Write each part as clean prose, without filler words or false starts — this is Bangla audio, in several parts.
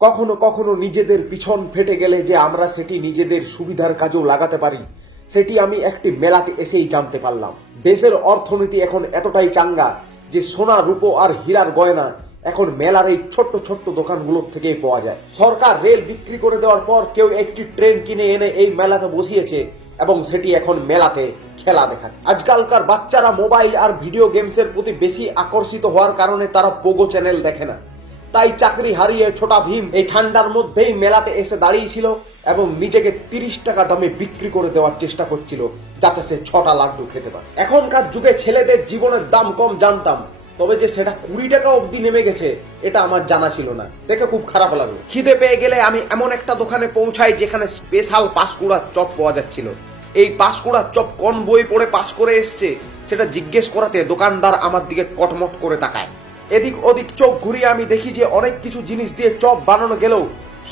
কখনো কখনো নিজেদের পিছন ফেটে গেলে যে আমরা সেটি নিজেদের সুবিধার কাজেও লাগাতে পারি, সেটি আমি একটি মেলাতে এসেই জানতে পারলাম। দেশের অর্থনীতি এখন এতটাই চাঙ্গা যে সোনা, রূপো আর হীরার গয়না এখন মেলার এই ছোট্ট ছোট্ট দোকানগুলোর থেকেই পাওয়া যায়। সরকার রেল বিক্রি করে দেওয়ার পর কেউ একটি ট্রেন কিনে এনে এই মেলাতে বসিয়েছে এবং সেটি এখন মেলাতে খেলা দেখাচ্ছে। আজকালকার বাচ্চারা মোবাইল আর ভিডিও গেমসের প্রতি বেশি আকর্ষিত হওয়ার কারণে তারা পোগো চ্যানেল দেখে না। তাই চাকরি হারিয়ে ছোটা ভীম এই ঠান্ডার মধ্যেই মেলাতে এসে দাঁড়িয়েছিল এবং নিজেকে 30 টাকা দামে বিক্রি করে দেওয়ার চেষ্টা করছিল যাতে সে 6টা লাড্ডু খেতে পারে। এখনকার যুগে ছেলেদের জীবনের দাম কম জানতাম, তবে যে সেটা 20 টাকা অবধি নেমে গেছে এটা আমার জানা ছিল না। দেখে খুব খারাপ লাগলো। খিদে পেয়ে গেলে আমি এমন একটা দোকানে পৌঁছাই যেখানে স্পেশাল পাঁশকুড়ার চপ পাওয়া যাচ্ছিল। এই পাঁশকুড়ার চপ কোন বই পড়ে পাস করে এসছে সেটা জিজ্ঞেস করাতে দোকানদার আমার দিকে কটমট করে তাকায়। এদিক ওদিক চোখ ঘুরিয়ে আমি দেখি যে অনেক কিছু জিনিস দিয়ে চপ বানানো গেলেও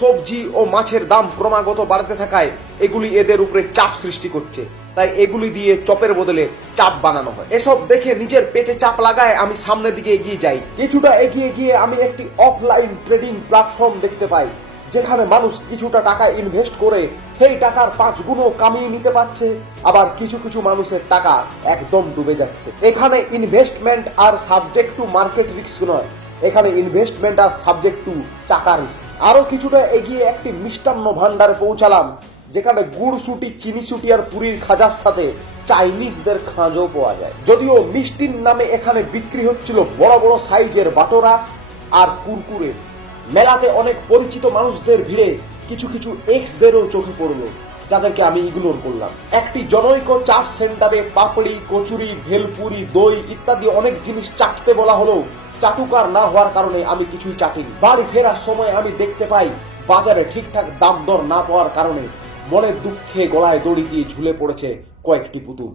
সবজি ও মাছের দাম ক্রমাগত বাড়তে থাকায় এগুলি এদের উপরে চাপ সৃষ্টি করছে। তাই এগুলি দিয়ে চপের বদলে চাপ বানানো হয়। এসব দেখে নিজের পেটে চাপ লাগায় আমি সামনের দিকে এগিয়ে যাই। কিছুটা এগিয়ে গিয়ে আমি একটি অফলাইন ট্রেডিং প্ল্যাটফর্ম দেখতে পাই যেখানে মানুষ কিছুটা টাকা ইনভেস্ট করে সেই টাকার 5 গুণও কামিয়ে নিতে পারছে, আবার কিছু কিছু মানুষের টাকা একদম ডুবে যাচ্ছে। এখানে ইনভেস্টমেন্ট আর সাবজেক্ট টু মার্কেট রিস্ক নয়, এখানে ইনভেস্টমেন্ট আর সাবজেক্ট টু টাকা রিস্ক। আরো কিছুটা এগিয়ে একটি মিষ্টান্ন ভান্ডারে পৌঁছালাম যেখানে গুড় সুটি, চিনি সুটি আর পুরীর খাজার সাথে চাইনিজদের খাঁজও পাওয়া যায়। যদিও মিষ্টির নামে এখানে বিক্রি হচ্ছিল বড় বড় সাইজের বাটোরা আর কুরকুরে। মেলাতে অনেক পরিচিত মানুষদের ভিড়ে কিছু কিছু এক্সদেরও চোখে পড়লো যাদেরকে আমি ইগনোর করলাম। একটি জনৈক চাট সেন্টারে পাপড়ি, কচুরি, ভেলপুরি, দই ইত্যাদি অনেক জিনিস চাটতে বলা হলো চাটুকার না হওয়ার কারণে আমি কিছুই চাটিনি। বাড়ি ফেরার সময় আমি দেখতে পাই বাজারে ঠিকঠাক দাম দর না পাওয়ার কারণে মনের দুঃখে গলায় দড়ি দিয়ে ঝুলে পড়েছে কয়েকটি পুতুল।